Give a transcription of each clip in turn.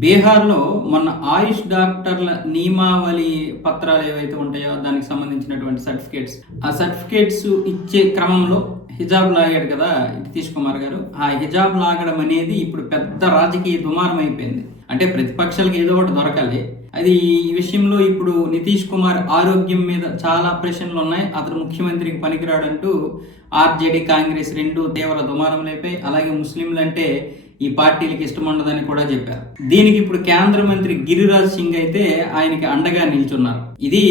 బీహార్లో మొన్న ఆయుష్ డాక్టర్ల నియమావళి పత్రాలు ఏవైతే ఉంటాయో దానికి సంబంధించినటువంటి సర్టిఫికేట్స్ ఆ సర్టిఫికేట్స్ ఇచ్చే క్రమంలో హిజాబ్ లాగాడు కదా నితీష్ కుమార్ గారు. ఆ హిజాబ్ లాగడం అనేది ఇప్పుడు పెద్ద రాజకీయ దుమారం అయిపోయింది. అంటే ప్రతిపక్షాలకు ఏదో ఒకటి దొరకాలి. అది ఈ విషయంలో ఇప్పుడు నితీష్ కుమార్ ఆరోగ్యం మీద చాలా ప్రశ్నలు ఉన్నాయి. అతను ముఖ్యమంత్రికి పనికిరాడంటూ ఆర్జేడీ కాంగ్రెస్ రెండు తీవ్ర దుమారం లేపాయి. అలాగే ముస్లింలు అంటే ఈ పార్టీలకు ఇష్టం ఉండదని కూడా చెప్పారు. దీనికి ఇప్పుడు కేంద్ర మంత్రి గిరిరాజ్ సింగ్ అయితే ఆయనకి అండగా నిల్చున్నారు. ఇది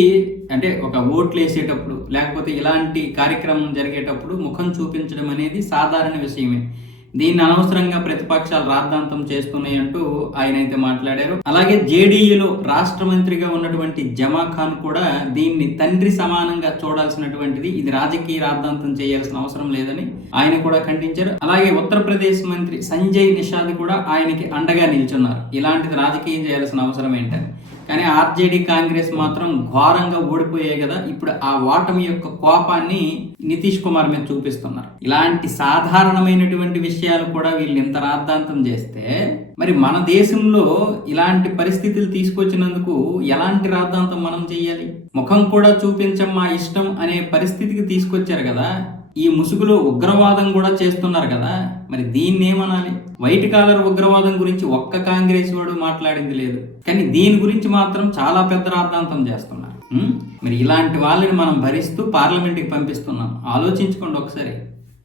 అంటే ఒక ఓట్లు వేసేటప్పుడు లేకపోతే ఇలాంటి కార్యక్రమం జరిగేటప్పుడు ముఖం చూపించడం అనేది సాధారణ విషయమే. దీన్ని అనవసరంగా ప్రతిపక్షాలు రాద్ధాంతం చేస్తున్నాయంటూ ఆయన అయితే మాట్లాడారు. అలాగే జేడీయూలో రాష్ట్ర మంత్రిగా ఉన్నటువంటి జమా ఖాన్ కూడా దీన్ని తండ్రి సమానంగా చూడాల్సినటువంటిది ఇది రాజకీయ రాద్ధాంతం చేయాల్సిన అవసరం లేదని ఆయన కూడా ఖండించారు. అలాగే ఉత్తరప్రదేశ్ మంత్రి సంజయ్ నిషాద్ కూడా ఆయనకి అండగా నిల్చున్నారు. ఇలాంటిది రాజకీయం చేయాల్సిన అవసరం ఏంటని. కానీ ఆర్జేడీ కాంగ్రెస్ మాత్రం ఘోరంగా ఓడిపోయాయి కదా. ఇప్పుడు ఆ ఓటమి యొక్క కోపాన్ని నితీష్ కుమార్ మీద చూపిస్తున్నారు. ఇలాంటి సాధారణమైనటువంటి విషయాలు కూడా వీళ్ళు ఇంత రాద్ధాంతం చేస్తే మరి మన దేశంలో ఇలాంటి పరిస్థితులు తీసుకొచ్చినందుకు ఎలాంటి రాద్ధాంతం మనం చేయాలి? ముఖం కూడా చూపించం మా ఇష్టం అనే పరిస్థితికి తీసుకొచ్చారు కదా. ఈ ముసుగులో ఉగ్రవాదం కూడా చేస్తున్నారు కదా? మరి దీన్ని ఏమనాలి? వైట్ కాలర్ ఉగ్రవాదం గురించి ఒక్క కాంగ్రెస్ వాడు మాట్లాడింది లేదు. కానీ దీని గురించి మాత్రం చాలా పెద్ద రాద్ధాంతం చేస్తున్నారు. మరి ఇలాంటి వాళ్ళని మనం భరిస్తూ పార్లమెంట్కి పంపిస్తున్నాం. ఆలోచించుకోండి ఒకసారి.